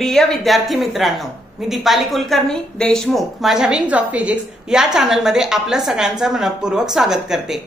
प्रिय विद्यार्थी मित्रांनो, मी दीपाली कुलकर्णी देशमुख माझ्या विंग्स ऑफ फिजिक्स या चॅनलमध्ये आपलं सगळ्यांचं मनपूर्वक स्वागत करते।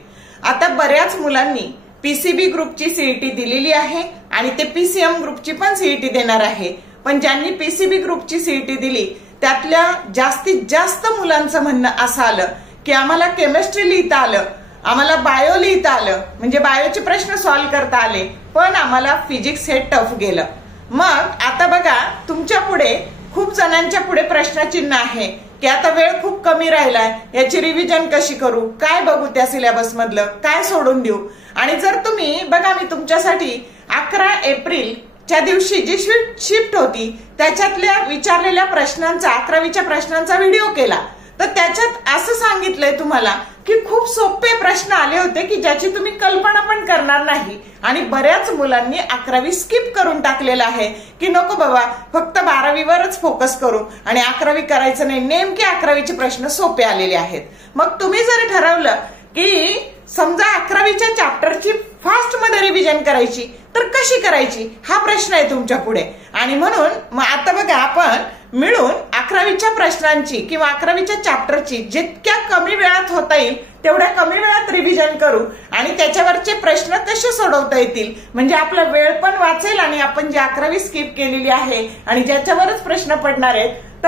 आता बऱ्याच मुलांनी पीसीबी ग्रुपची सीईटी दिलेली आहे आणि ते पीसीएम ग्रुपची पण सीईटी देणार आहे, पण ज्यांनी पीसीबी ग्रुपची सीईटी दिली त्यातल्या जास्तीत जास्त मुलांचं म्हणणं असं आलं की आम्हाला केमिस्ट्री लिहिता आलं, आम्हाला बायो लिहिता आलं, म्हणजे बायोचे प्रश्न सॉल्व्ह करता आले, पण आम्हाला फिजिक्स हे टफ गेलं। मग आता बघा, तुमच्या पुढे खूप जणांच्या पुढे प्रश्नचिन्ह आहे की आता वेळ खूप कमी राहिलाय, याची रिव्हिजन कशी करू, काय बघू त्या सिलेबस मधलं, काय सोडून देऊ। आणि जर तुम्ही बघा, मी तुमच्यासाठी 11 एप्रिलच्या दिवशी जी शिफ्ट होती त्याच्यातल्या विचारलेल्या प्रश्नांचा 11वीच्या प्रश्नांचा व्हिडिओ केला, तर त्याच्यात असं सांगितलंय तुम्हाला की खूप सोपे प्रश्न आले होते की ज्याची तुम्ही कल्पना पण करणार नाही, आणि बऱ्याच मुलांनी 11वी स्किप करून टाकलेलं आहे की नको बाबा फक्त 12वीवरच फोकस करू आणि 11वी करायचं नाही, नेमके 11वीचे प्रश्न सोपे आलेले आहेत। मग तुम्ही जर ठरवलं की समजा 11वीच्या चॅप्टरची फास्ट मध्ये रिव्हिजन करायची तर कशी करायची हा प्रश्न आहे तुमच्या पुढे, आणि म्हणून मग आता बघा, आपण मिळून 11वीच्या प्रश्नांची किंवा 11वीच्या चॅप्टरची जितक्या कमी वेळात होता येईल तेवढ्या कमी वेळात रिव्हिजन करू आणि त्याच्यावरचे प्रश्न कसे सोडवता येतील, म्हणजे आपला वेळ पण वाचेल आणि आपण जी 11वी स्किप केलेली आहे आणि ज्याच्यावरच प्रश्न पडणार आहेत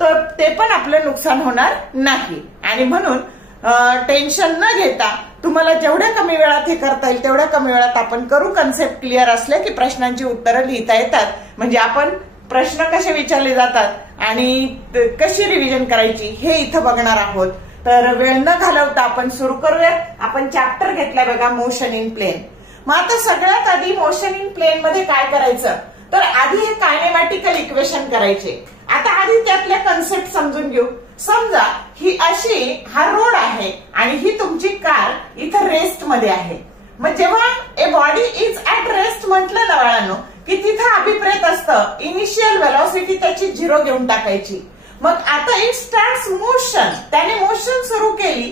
तर ते पण आपलं नुकसान होणार नाही। आणि म्हणून टेन्शन न घेता तुम्हाला जेवढ्या कमी वेळात हे करता येईल तेवढ्या कमी वेळात आपण करू। कन्सेप्ट क्लिअर असले की प्रश्नांची उत्तरं लिहिता येतात, म्हणजे आपण प्रश्न कसे विचारले जातात आणि कशी रिव्हिजन करायची हे इथं बघणार आहोत। तर वेळ न घालवता आपण सुरू करूयात। आपण चॅप्टर घेतलाय बघा, मोशन इन प्लेन। मग आता सगळ्यात आधी मोशन इन प्लेन मध्ये काय करायचं, तर आधी हे कायनेमॅटिकल इक्वेशन करायचे। आता आधी त्यातल्या कन्सेप्ट समजून घेऊ। समजा ही अशी हा रोड आहे आणि ही तुमची कार इथं रेस्ट मध्ये आहे। मग जेव्हा a body is at rest म्हटलं ना बाळांनो की तिथं अभिप्रेत असतं, इनिशियल व्हेलॉसिटी त्याची 0 घेऊन टाकायची। मग आता इट स्टार्ट्स मोशन, त्याने मोशन सुरू केली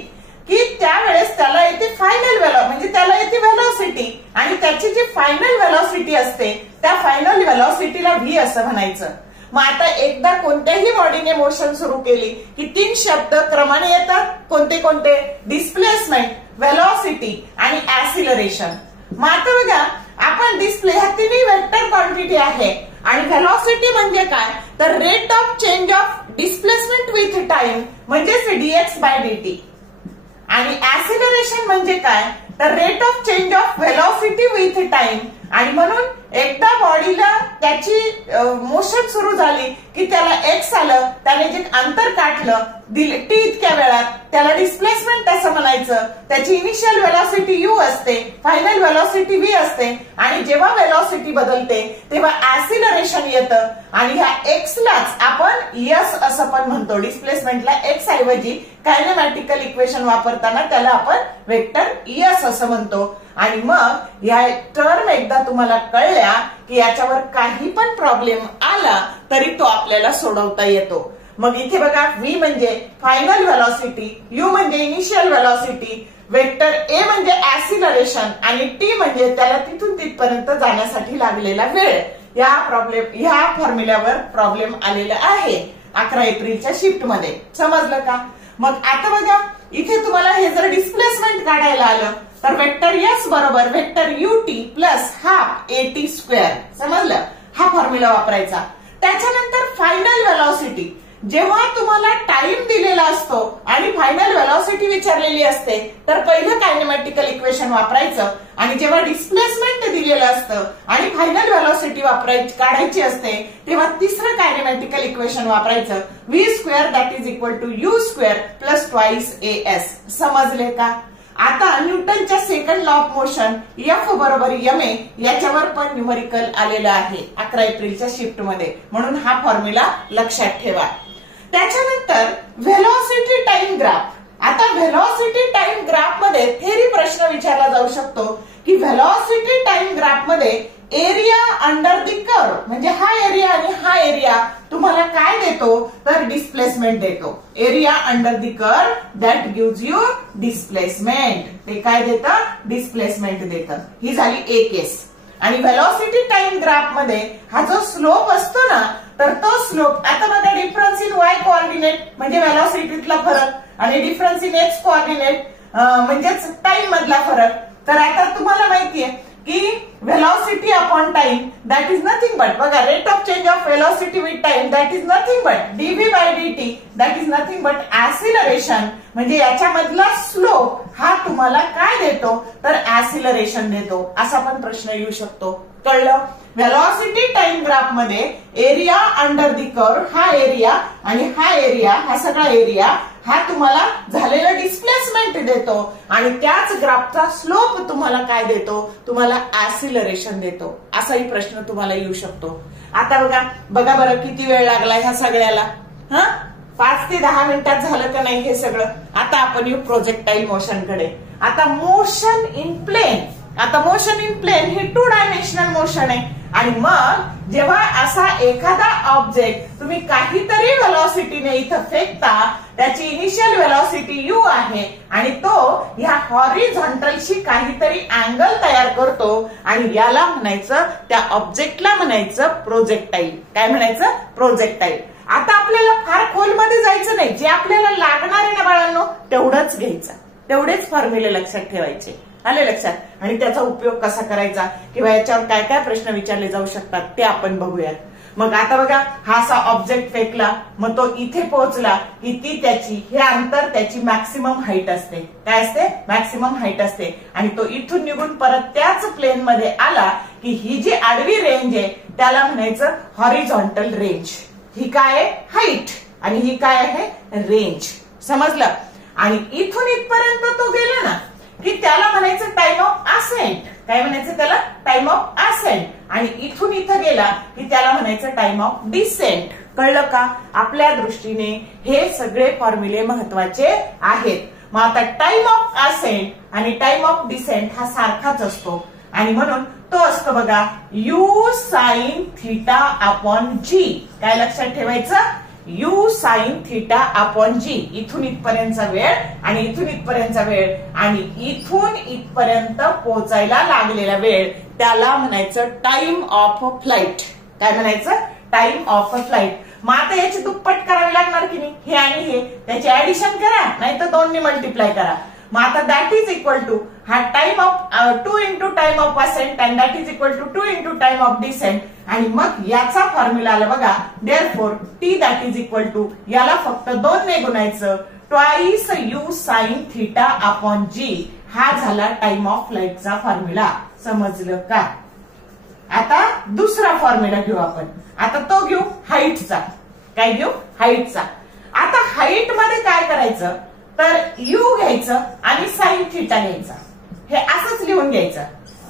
की त्यावेळेस त्याला येते फायनल म्हणजे त्याला येते व्हेलॉसिटी, आणि त्याची जी फायनल व्हेलॉसिटी असते त्या फायनल व्हेलॉसिटीला व्ही असं म्हणायचं। मग आता एकदा कोणत्याही बॉडीने मोशन सुरू केली की 3 शब्द क्रमाने येतात, कोणते कोणते, डिस्प्लेसमेंट, व्हेलॉसिटी आणि ऍसिलरेशन। मग आता बघा, आपण डिस्प्ले ह्या तिन्ही वेक्टर क्वांटिटी आहे, आणि व्हेलॉसिटी म्हणजे काय, तर rate of change of displacement with time म्हणजेच dx बाय dt, आणि ऍसिलरेशन म्हणजे काय, तर rate of change of velocity with time. आणि म्हणून एकदा बॉडीला त्याची मोशन सुरू झाली की त्याला एक्स आलं, त्याने जे अंतर काढलं टी इतक्या वेळात त्याला डिस्प्लेसमेंट असं म्हणायचं। त्याची इनिशियल व्हेलॉसिटी यू असते, फायनल व्हेलॉसिटी व्ही असते, आणि जेव्हा व्हेलॉसिटी बदलते तेव्हा ऍसिलरेशन येतं, आणि ह्या एक्सलाच आपण एस असं पण म्हणतो। डिस्प्लेसमेंटला एक्स ऐवजी कायनेमॅटिकल इक्वेशन वापरताना त्याला आपण वेक्टर एस असं म्हणतो। आणि मग या टर्म एकदा तुम्हाला कळल्या की याच्यावर काही पण प्रॉब्लेम आला तरी तो आपल्याला सोडवता येतो। मग इथे बघा, व्ही म्हणजे फायनल व्हेलॉसिटी, यू म्हणजे इनिशियल व्हेलॉसिटी, वेक्टर ए म्हणजे ऍसिलरेशन, आणि टी म्हणजे त्याला तिथून तिथपर्यंत जाण्यासाठी लागलेला वेळ। या फॉर्म्युल्यावर प्रॉब्लेम आलेला आहे 11 एप्रिलच्या शिफ्ट मध्ये, समजलं का? मग आता बघा, इथे तुम्हाला हे जर डिस्प्लेसमेंट काढायला आलं तर वेक्टर एस बरोबर vector UT plus half eighty square, समजलं? हा फॉर्म्युला वापरायचा। त्याच्यानंतर फायनल व्हेलॉसिटी, जेव्हा तुम्हाला टाइम दिलेला असतो आणि फायनल व्हेलॉसिटी विचारलेली असते तर पहिलं कायनेमॅटिकल इक्वेशन वापरायचं, आणि जेव्हा डिस्प्लेसमेंट दिलेलं असतं आणि फायनल व्हेलॉसिटी काढायची असते तेव्हा तिसरं कायनेमॅटिकल इक्वेशन वापरायचं, V square that is equal to u square plus twice s. समजले का? आता न्यूटनच्या second law of motion F बरोबर एमए याच्यावर पण न्यूमरिकल आलेलं आहे 11 एप्रिलच्या शिफ्ट मध्ये, म्हणून हा फॉर्म्युला लक्षात ठेवा। त्याच्यानंतर व्हेलॉसिटी टाइम ग्राफ। आता व्हेलॉसिटी टाइम ग्राफ मध्ये थेरी प्रश्न विचारला जाऊ शकतो की व्हेलॉसिटी टाइम ग्राफ मध्ये एरिया अंडर द कर्व, म्हणजे हा एरिया आणि हा एरिया तुम्हाला काय देतो, तर डिस्प्लेसमेंट देतो। Area under the curve that gives you displacement, ते काय देतं, डिस्प्लेसमेंट देतं। ही झाली एक केस। आणि व्हेलॉसिटी टाइम ग्राफ मध्ये हा जो स्लोप असतो ना, तर तो स्लोप आता बघा डिफरन्स इन वाय कोऑर्डिनेट म्हणजे व्हेलॉसिटीतला फरक आणि डिफरन्स इन एक्स कोऑर्डिनेट म्हणजेच टाइम मधला फरक. तर आता तुम्हाला माहितीये की velocity upon time that is nothing but बघा rate of change of velocity with time that is nothing but dv by dt that is nothing but acceleration. म्हणजे याच्यामधला स्लोप हा तुम्हाला काय देतो तर ऍसिलरेशन देतो. असा पण प्रश्न येऊ शकतो. कळलं? व्हेलॉसिटी टाइम ग्राफ मध्ये एरिया अंडर द कर्व हा एरिया आणि हा एरिया हा सगळा एरिया हा तुम्हाला झालेलं डिस्प्लेसमेंट देतो आणि त्याच ग्राफचा स्लोप तुम्हाला काय देतो तुम्हाला ऍसिलरेशन देतो. असाही प्रश्न तुम्हाला येऊ शकतो. आता बघा बरं किती वेळ लागला ह्या सगळ्याला. 5 ते 10 मिनिटात झालं का नाही हे सगळं. आता आपण येऊ प्रोजेक्टाईल मोशन कडे. आता मोशन इन प्लेन. आता मोशन इन प्लेन हे 2 डायमेन्शनल मोशन आहे आणि मग जेव्हा असा एखादा ऑब्जेक्ट तुम्ही काहीतरी व्हेलॉसिटीने इथं फेकता त्याची इनिशियल व्हेलॉसिटी u आहे आणि तो ह्या हॉरिझॉन्टलशी काहीतरी अँगल तयार करतो आणि याला म्हणायचं त्या ऑब्जेक्टला म्हणायचं प्रोजेक्टाईल. काय म्हणायचं? प्रोजेक्टाईल. आता आपल्याला फार खोलमध्ये जायचं नाही. जे आपल्याला लागणार आहे ना बाळांनो तेवढंच घ्यायचं. तेवढेच फॉर्म्युले लक्षात ठेवायचे. आले लक्षात? आणि त्याचा उपयोग कसा करायचा किंवा याच्यावर काय काय प्रश्न विचारले जाऊ शकतात ते आपण बघूयात. मग आता बघा हा असा ऑब्जेक्ट फेकला मग तो इथे पोहोचला की ती त्याची हे अंतर त्याची मॅक्सिमम हाईट असते. काय असते? मॅक्सिमम हाईट असते. आणि तो इथून निघून परत त्याच प्लेन मध्ये आला की ही जी आडवी रेंज आहे त्याला म्हणायचं हॉरिझॉन्टल रेंज. ही काय आहे? हाईट आणि ही काय आहे? रेंज. समजलं? आणि इथून इथपर्यंत तो गेला ना की त्याला म्हणायचं टाइम ऑफ असेंट. काय म्हणायचं त्याला? Time of ascent. आणि इथून इथं गेला की त्याला म्हणायचं टाइम ऑफ डिसेंट. कळलं का? आपल्या दृष्टीने हे सगळे फॉर्म्युले महत्वाचे आहेत. मग आता टाइम ऑफ असेंट आणि टाइम ऑफ डिसेंट हा सारखाच असतो आणि म्हणून तो असतो बघा u साइन थिटा अपॉन जी. काय लक्षात ठेवायचं? u साइन थिटा अपॉन जी. इथून इथपर्यंतचा वेळ आणि इथून इथपर्यंतचा वेळ आणि इथून इथपर्यंत पोहोचायला लागलेला वेळ त्याला म्हणायचं टाइम ऑफ फ्लाइट. काय म्हणायचं? Time of flight. मग आता याची दुप्पट करावी लागणार की नाही? हे आणि हे त्याचे ऍडिशन करा नाही तर 2 ने मल्टिप्लाय करा. मग आता दॅट इज इक्वल टू हा time of 2 into time of ascent and that is equal to 2 into time of descent. आणि मग याचा फॉर्म्युला आला बघा therefore T that is equal to याला फक्त 2 ने गुणायचं twice u sine theta upon g. हा झाला टाइम ऑफ फ्लाइटचा फॉर्म्युला. समजलं का? आता दुसरा फॉर्म्युला घेऊ आपण. आता तो घेऊ हाईटचा. काय घेऊ? हाईटचा. आता हाईट मध्ये काय करायचं तर u घ्यायचं आणि साइन थिटा घ्यायचा. हे असंच लिहून घ्यायचं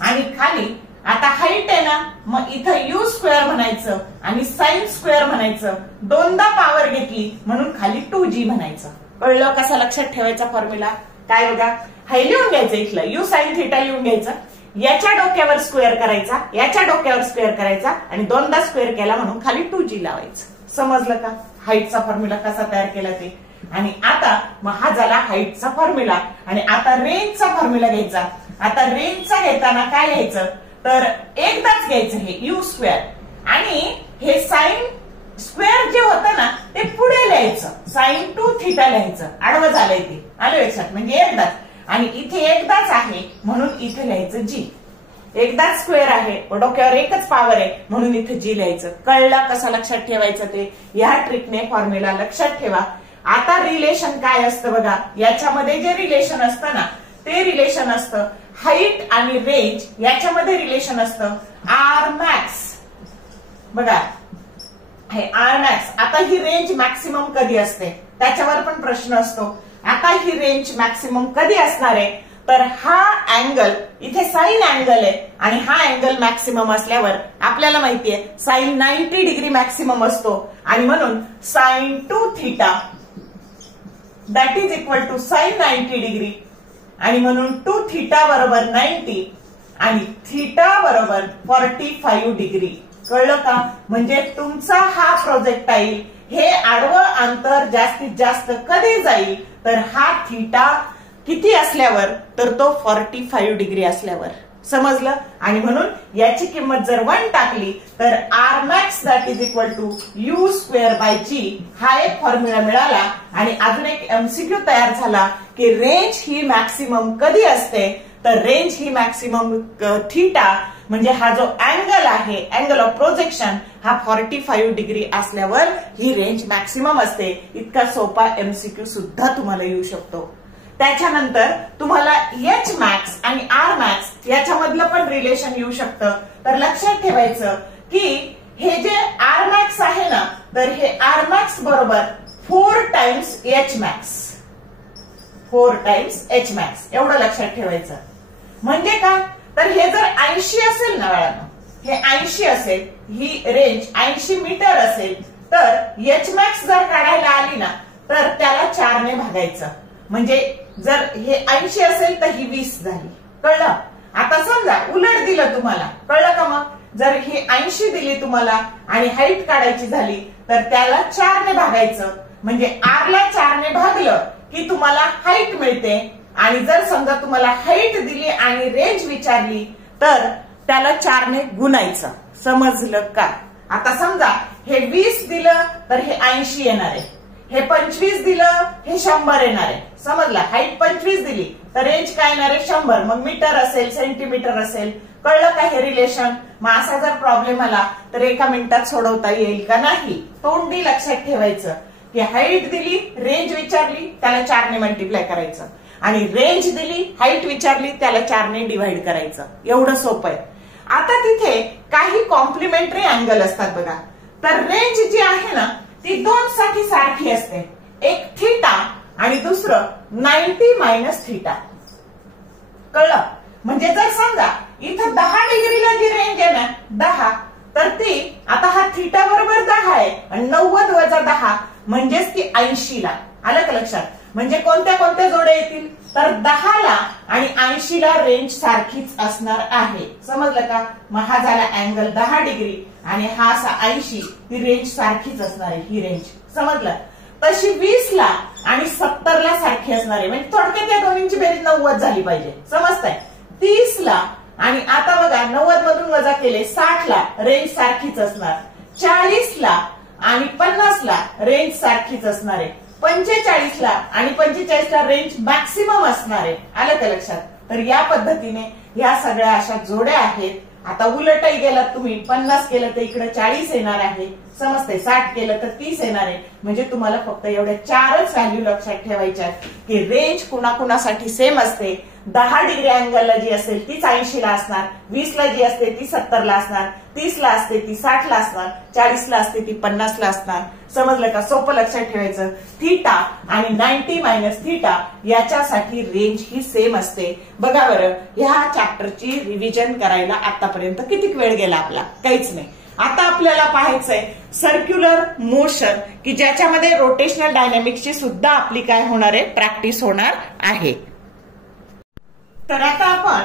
आणि खाली आता हाईट आहे ना मग इथं u स्क्वेअर म्हणायचं आणि साइन स्क्वेअर म्हणायचं. 2दा पॉवर घेतली म्हणून खाली 2g म्हणायचं. कळलं कसा लक्षात ठेवायचा फॉर्म्युला? काय बघा हे लिहून घ्यायचं. इथलं u साइन थिटा लिहून घ्यायचं. याच्या डोक्यावर स्क्वेअर करायचा याच्या डोक्यावर स्क्वेअर करायचा आणि 2दा स्क्वेअर केला म्हणून खाली 2g लावायचं. समजलं का? हाईटचा फॉर्म्युला कसा तयार केला ते. आणि आता मग हा झाला हाईटचा फॉर्म्युला. आणि आता रेंजचा फॉर्म्युला घ्यायचा. आता रेंजचा घेताना काय घ्यायचं तर एकदाच घ्यायचं हे u स्क्वेअर आणि हे साइन स्क्वेअर जे होतं ना ते पुढे लिहायचं. साइन 2 थिटा लिहायचं. आडवं झालंय ते. आलं लक्षात? म्हणजे एकदाच. आणि इथे एकदाच आहे म्हणून इथे लिहायचं जी. एकदाच स्क्वेअर आहे डोक्यावर एकच पॉवर आहे म्हणून इथे जी लिहायचं. कळलं कसं लक्षात ठेवायचं ते? या ट्रिकने फॉर्म्युला लक्षात ठेवा. आता रिलेशन काय असतं बघा. याच्यामध्ये जे रिलेशन असतं ना ते रिलेशन असतं हाईट आणि रेंज याच्यामध्ये रिलेशन असतं आर मॅक्स. बघा हे आर मॅक्स. आता ही रेंज मॅक्सिमम कधी असते त्याच्यावर पण प्रश्न असतो. आता ही रेंज मॅक्सिमम कधी असणार आहे तर हा अँगल इथे साइन अँगल आहे आणि हा अँगल मॅक्सिमम असल्यावर आपल्याला माहितीये साइन 90 डिग्री मॅक्सिमम असतो आणि म्हणून sine 2 theta that is equal to sine 90 degree आणि म्हणून 2 थिटा बरोबर 90 आणि थिटा बरोबर 45 डिग्री. कळलं का? म्हणजे तुमचा हा प्रोजेक्टाईल हे आडवं अंतर जास्तीत जास्त कधी जाईल तर हा थिटा किती असल्यावर तर तो 45 डिग्री असल्यावर. समजलं? आणि म्हणून याची किंमत जर 1 टाकली तर R max that is equal to u square by g हा एक फॉर्म्युला मिळाला. आणि अजून एक एमसीक्यू तयार झाला की रेंज ही मॅक्सिमम कधी असते, तर रेंज ही मॅक्सिमम थीटा म्हणजे हा जो अँगल आहे, अँगल ऑफ प्रोजेक्शन हा 45 डिग्री असल्यावर ही रेंज मॅक्सिमम असते. इतका सोपा एमसीक्यू सुद्धा तुम्हाला येऊ शकतो. त्याच्यानंतर तुम्हाला एच मॅक्स आणि आर मॅक्स याच्यामधलं पण रिलेशन येऊ शकतं. तर लक्षात ठेवायचं की हे जे आर मॅक्स आहे ना, तर हे आर मॅक्स बरोबर 4 times H max, 4 times H max एवढं लक्षात ठेवायचं. म्हणजे काय, तर हे जर 80 असेल ना बाळांनो, हे 80 असेल, ही रेंज 80 मीटर असेल, तर एच मॅक्स जर काढायला आली ना तर त्याला 4 ने भागायचं. म्हणजे जर हे 80 असेल तर ही 20 झाली. कळलं? आता समजा उलट दिलं तुम्हाला, कळलं का? मग जर ही 80 दिली तुम्हाला आणि हाईट काढायची झाली तर त्याला 4 ने भागायचं. म्हणजे आर ला 4 ने भागलं की तुम्हाला हाईट मिळते. आणि जर समजा तुम्हाला हाईट दिली आणि रेंज विचारली तर त्याला 4 ने गुणायचं. समजलं का? आता समजा हे 20 दिलं तर हे 80 येणार आहे, हे 25 दिलं हे 100 येणार आहे. समजलं? हाईट 25 दिली तर रेंज काय येणार आहे? 100. मग मीटर असेल, सेंटीमीटर असेल. कळलं का हे रिलेशन? मग असा जर प्रॉब्लेम आला तर एका मिनिटात सोडवता येईल का? नाही. तोंडी लक्षात ठेवायचं की हाईट दिली, रेंज विचारली, त्याला 4 ने मल्टिप्लाय करायचं. आणि रेंज दिली, हाईट विचारली, त्याला 4 ने डिवाइड करायचं. एवढं सोपं आहे. आता तिथे काही कॉम्प्लिमेंटरी अँगल असतात बघा. तर रेंज जी आहे ना ती 2 साठी सारखी असते. एक थीटा आणि दुसरं 90 मायनस थीटा. कळलं? म्हणजे जर समजा इथं 10 डिग्रीला जी रेंज आहे ना 10, तर ती आता हा थीटा बरोबर 10 आहे आणि 90 वजा 10 म्हणजेच ती 80 ला. आलं का लक्षात? म्हणजे कोणत्या कोणत्या जोड्या येतील, तर 10 ला आणि 80 ला रेंज सारखीच असणार आहे. समजलं का? मग हा झाला अँगल 10 डिग्री आणि हा असा 80, ही रेंज सारखीच असणार आहे, ही रेंज. समजलं? तशी 20 ला आणि 70 ला सारखी असणार आहे. म्हणजे थोडक्यात या दोन्हींची बेरीज 90 झाली पाहिजे. समजतंय? 30 ला आणि आता बघा 90 मधून वजा केले 60 ला रेंज सारखीच असणार. 40 ला आणि 50 ला रेंज सारखीच असणार आहे. 45 ला आणि 45 ला रेंज मॅक्सिमम असणार आहे. आलं का लक्षात? तर या पद्धतीने या सगळ्या अशा जोड्या आहेत. आता उलटही गेलात तुम्ही, 50 केलं तर इकडे 40 येणार आहे. समजते? 60 केलं तर 30 येणार आहे. म्हणजे तुम्हाला फक्त एवढ्या 4च व्हॅल्यू लक्षात ठेवायच्या की रेंज कुणाकुणासाठी सेम असते. 10 डिग्री अँगलला जी असेल तीच 80 ला असणार, 20 ला जी असते ती 70 ला असणार, 30 ला असते ती 60 ला असणार, 40 ला असते ती 50 ला असणार. समजलं का? सोपं लक्षात ठेवायचं. थीटा आणि 90 मायनस थीटा याच्यासाठी रेंज ही सेम असते. बघा बरं, ह्या चॅप्टरची रिव्हिजन करायला आतापर्यंत किती वेळ गेला आपला? काहीच नाही. आता आपल्याला पाहायचंय सर्क्युलर मोशन की ज्याच्यामध्ये रोटेशनल डायनॅमिक्सची सुद्धा आपली काय होणार आहे? प्रॅक्टिस होणार आहे. तर आता आपण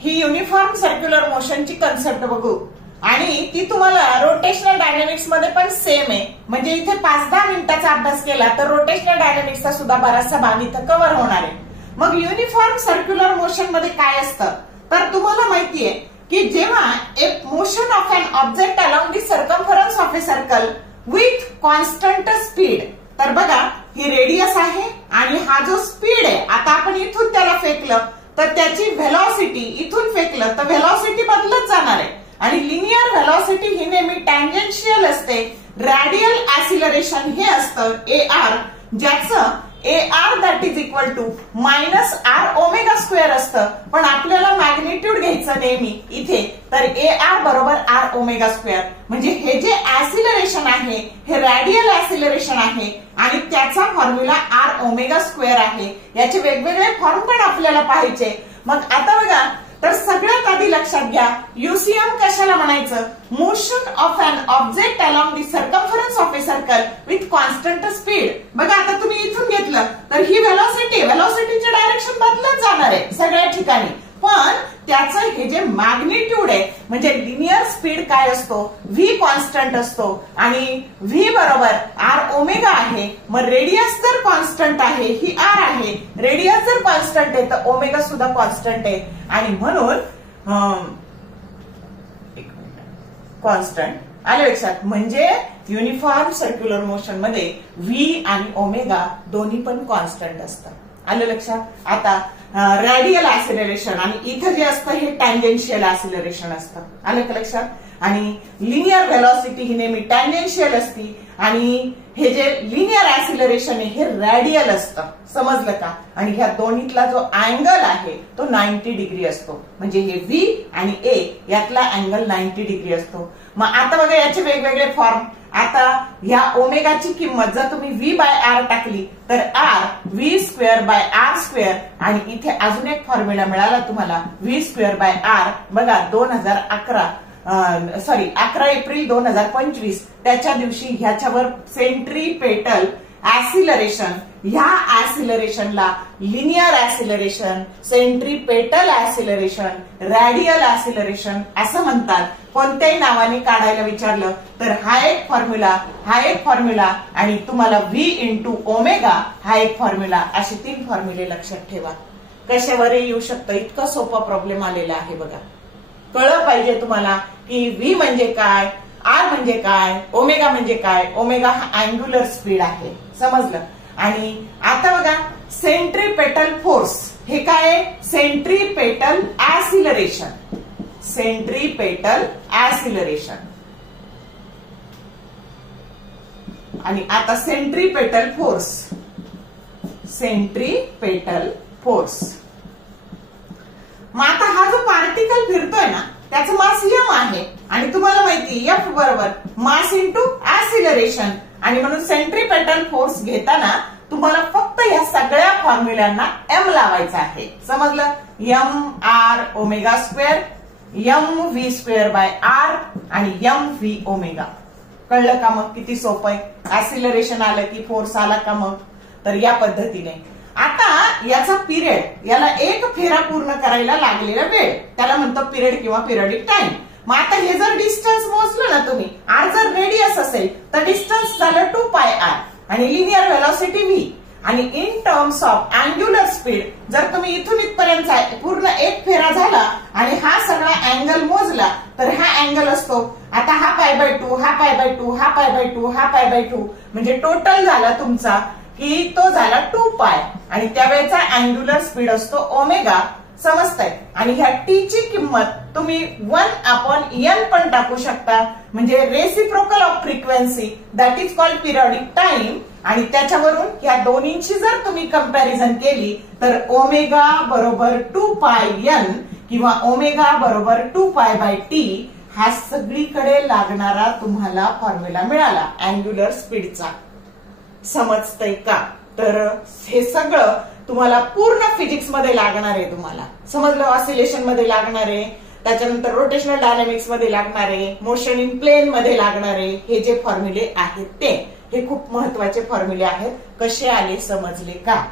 ही युनिफॉर्म सर्क्युलर मोशनची कन्सेप्ट बघू आणि ती तुम्हाला रोटेशनल डायनॅमिक्स मध्ये पण सेम आहे. म्हणजे इथे 5-10 मिनिटाचा अभ्यास केला तर रोटेशनल डायनॅमिक्सचा सुद्धा बराचसा भाग इथं कव्हर होणार आहे. मग युनिफॉर्म सर्क्युलर मोशन मध्ये काय असतं, तर तुम्हाला माहितीये की जेव्हा एक motion of an object along the circumference of a circle with constant speed. तर बघा ही रेडियस आहे आणि हा जो स्पीड आहे, आता आपण इथून त्याला फेकलं तर त्याची व्हेलॉसिटी, इथून फेकलं तर व्हेलॉसिटी बदलत जाणार आहे. आणि लिनियर व्हेलॉसिटी ही नेहमी टँजेन्शियल असते. रॅडियल ऍसिलरेशन हे असतं AR, ज्याचं AR that is equal to minus R omega square असतं. पण आपल्याला मॅग्निट्यूड घ्यायचं नेहमी इथे, तर AR बरोबर R ओमेगा स्क्वेअर. म्हणजे हे जे ऍसिलरेशन आहे हे रॅडियल ऍसिलरेशन आहे आणि त्याचा फॉर्म्युला R ओमेगा स्क्वेअर आहे. याचे वेगवेगळे फॉर्म पण आपल्याला पाहायचे. मग आता बघा, तर सगळ्यात आधी लक्षात घ्या युसीएम कशाला म्हणायचं? Motion of an object along the circumference of a circle with constant speed. बघा आता तुम्ही इथून घेतलं तर ही व्हेलॉसिटीचे डायरेक्शन बदलत जाणार आहे सगळ्या ठिकाणी. पण त्याचं हे जे मॅग्निट्यूड आहे म्हणजे लिनियर स्पीड काय असतो? व्ही कॉन्स्टंट असतो आणि व्ही बरोबर R ओमेगा आहे. मग रेडियस जर कॉन्स्टंट आहे, ही R आहे, रेडियस जर कॉन्स्टंट आहे तर ओमेगा सुद्धा कॉन्स्टंट आहे. आणि म्हणून कॉन्स्टंट आले लक्षात. म्हणजे युनिफॉर्म सर्क्युलर मोशन मध्ये व्ही आणि ओमेगा दोन्ही पण कॉन्स्टंट असतात. आलं लक्षात. आता रॅडियल ऍसिलरेशन आणि इथं जे असतं हे टँजेन्शियल ऍसिलरेशन असतं. आलं का लक्षात. आणि लिनियर व्हेलॉसिटी ही नेहमी टँजेन्शियल असती आणि हे जे लिनियर ऍसिलरेशन आहे हे रॅडियल असतं. समजलं का. आणि ह्या दोन्हीतला जो अँगल आहे तो 90 डिग्री असतो. म्हणजे हे व्ही आणि ए यातला अँगल 90 डिग्री असतो. मग आता बघा याचे वेगवेगळे फॉर्म. आता ह्या ओमेगाची किंमत जर तुम्ही व्ही बाय आर टाकली तर r V square by r square आणि इथे अजून एक फॉर्म्युला मिळाला तुम्हाला व्ही स्क्वेअर बाय आर. बघा 11 एप्रिल 2025 त्याच्या दिवशी ह्याच्यावर सेंट्रीपेटल ऍसिलरेशन, ह्या ऍसिलरेशनला linear acceleration, centripetal acceleration, radial acceleration असं म्हणतात. कोणत्याही नावाने काढायला विचारलं तर हा एक फॉर्म्युला आणि तुम्हाला व्ही इंटू ओमेगा हा एक फॉर्म्युला, असे 3 फॉर्म्युले लक्षात ठेवा. कशावरही येऊ शकतं. इतका सोपा प्रॉब्लेम आलेला आहे बघा. कळलं पाहिजे तुम्हाला की व्ही म्हणजे काय, आर म्हणजे काय, ओमेगा म्हणजे काय. ओमेगा हा अँग्युलर स्पीड आहे. समजलं. आणि आता बघा सेंट्रीपेटल फोर्स हे काय आहे. सेंट्रीपेटल ऍसिलरेशन. सेंट्रीपेटल ऍसिलरेशन. आणि आता सेंट्रीपेटल फोर्स. मग आता हा जो पार्टिकल फिरतोय ना त्याचं मास m आहे आणि तुम्हाला माहिती F बरोबर मास इंटू ऍसिलरेशन. आणि म्हणून सेंट्रीपेटल फोर्स घेताना तुम्हाला फक्त या सगळ्या फॉर्म्युल्यांना m लावायचा आहे. समजलं. m r omega square, m v square bye r आणि m v ओमेगा. कळलं का. मग किती सोपं आहे. ऍसिलरेशन आलं की फोर्स आला का. मग तर या पद्धतीने आता याचा पिरियड, याला एक फेरा पूर्ण करायला लागलेला वेळ त्याला म्हणतो पिरियड किंवा पिरियडिक टाइम. मग आता हे जर डिस्टन्स मोजलं ना तुम्ही, आर जर रेडियस असेल तर डिस्टन्स झालं 2πr आणि लिनियर व्हेलॉसिटी व्ही. आणि in terms of angular speed जर तुम्ही इथून इथपर्यंत पूर्ण एक फेरा झाला आणि हा सगळा अँगल मोजला तर हा अँगल असतो आता हा π/2, हा π/2, हा π/2, हा π/2 म्हणजे टोटल झाला तुमचा की तो झाला 2π. आणि त्यावेळेचा अँग्युलर स्पीड असतो ओमेगा. समजतंय. आणि ह्या टी ची किंमत तुम्ही 1/n पण टाकू शकता. म्हणजे reciprocal of frequency that is called periodic time. आणि त्याच्यावरून ह्या दोन्हींची जर तुम्ही कंपॅरिझन केली तर ओमेगा बरोबर 2πn किंवा ओमेगा बरोबर 2π/t हा सगळीकडे लागणारा तुम्हाला फॉर्म्युला मिळाला अँग्युलर स्पीडचा. समजतंय का. तर हे सगळं तुम्हाला पूर्ण फिजिक्स मध्ये लागणार आहे. तुम्हाला समजलं. ऑसिलेशन मध्ये लागणार आहे, त्याच्यानंतर रोटेशनल डायनामिक्स मध्ये लागणार आहे, मोशन इन प्लेन मध्ये लागणार आहे. हे जे फॉर्म्युले आहेत ते हे खूप महत्वाचे फॉर्म्युले आहेत. कसे आले समजले का.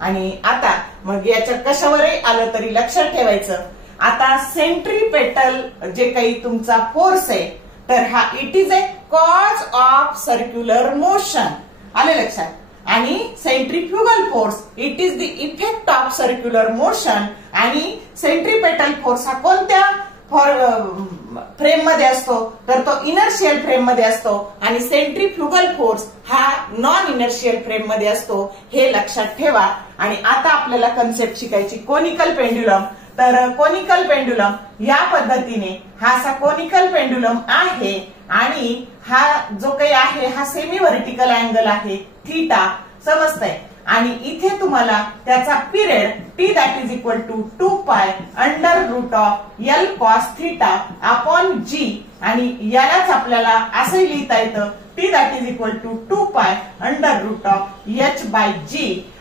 आणि आता मग याच्यात कशावरही आलं तरी लक्षात ठेवायचं. आता सेंट्रीपेटल जे काही तुमचा फोर्स आहे तर हा it is a cause of circular motion. आले लक्षात. आणि centrifugal force it is the effect of circular motion. आणि सेंट्रीपेटल फोर्स हा कोणत्या फ्रेम मध्ये असतो तर तो इनर्शियल फ्रेम मध्ये असतो आणि सेंट्रीफ्युगल फोर्स हा नॉन इनर्शियल फ्रेम मध्ये असतो. हे लक्षात ठेवा. आणि आता आपल्याला कन्सेप्ट शिकायची कोनिकल पेंड्युलम. तर कोनिकल पेंड्युलम या पद्धतीने हा असा कोनिकल पेंड्युलम आहे आणि हा जो काही आहे हा सेमी व्हर्टिकल अँगल आहे थीटा. समजतंय. आणि इथे तुम्हाला त्याचा period T that is equal to 2π √L cos θ upon g. आणि यालाच आपल्याला असं लिहिता येतं T that is equal to 2π √H/g.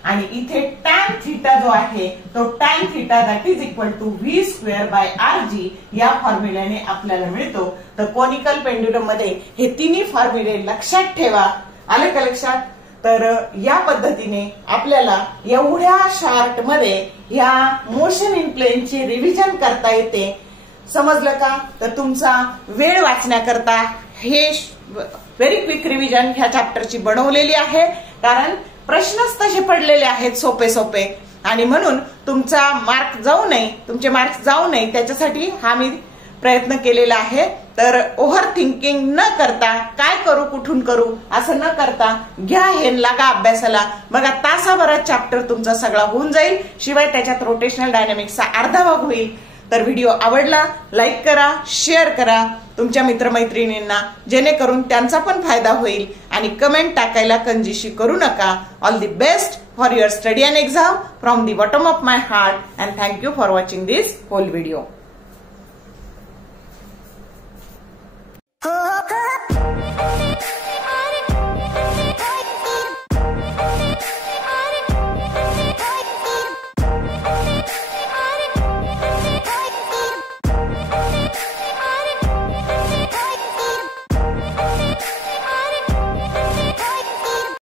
आणि इथे tan θ जो आहे तो tan θ that is equal to v square by rg या फॉर्म्युल्याने आपल्याला मिळतो. तर कोनिकल पेंड्युलम मध्ये हे तिन्ही फॉर्म्युले लक्षात ठेवा. आलं का लक्षात. तर या पद्धतीने आपल्याला एवढ्या शार्ट मध्ये या मोशन इन प्लेनची रिव्हिजन करता येते. समजलं का. तर तुमचा वेळ वाचण्याकरता हे व्हेरी क्विक रिव्हिजन ह्या चॅप्टरची बनवलेली आहे. कारण प्रश्नच तसे पडलेले आहेत सोपे सोपे. आणि म्हणून तुमचा मार्क जाऊ नये, तुमचे मार्क्स जाऊ नये त्याच्यासाठी हा मी प्रयत्न केलेला आहे. तर ओव्हर थिंकिंग न करता काय करू कुठून करू असं न करता घ्या हेन लागा अभ्यासाला. बघा तासाभरात चॅप्टर तुमचा सगळा होऊन जाईल. शिवाय त्याच्यात रोटेशनल डायनॅमिक्सचा अर्धा भाग होईल. तर व्हिडिओ आवडला लाईक करा, शेअर करा तुमच्या मित्रमैत्रिणींना, जेणेकरून त्यांचा पण फायदा होईल. आणि कमेंट टाकायला कंजूसी करू नका. All the best for your study and exam from the bottom of my heart, and thank you for watching this whole video.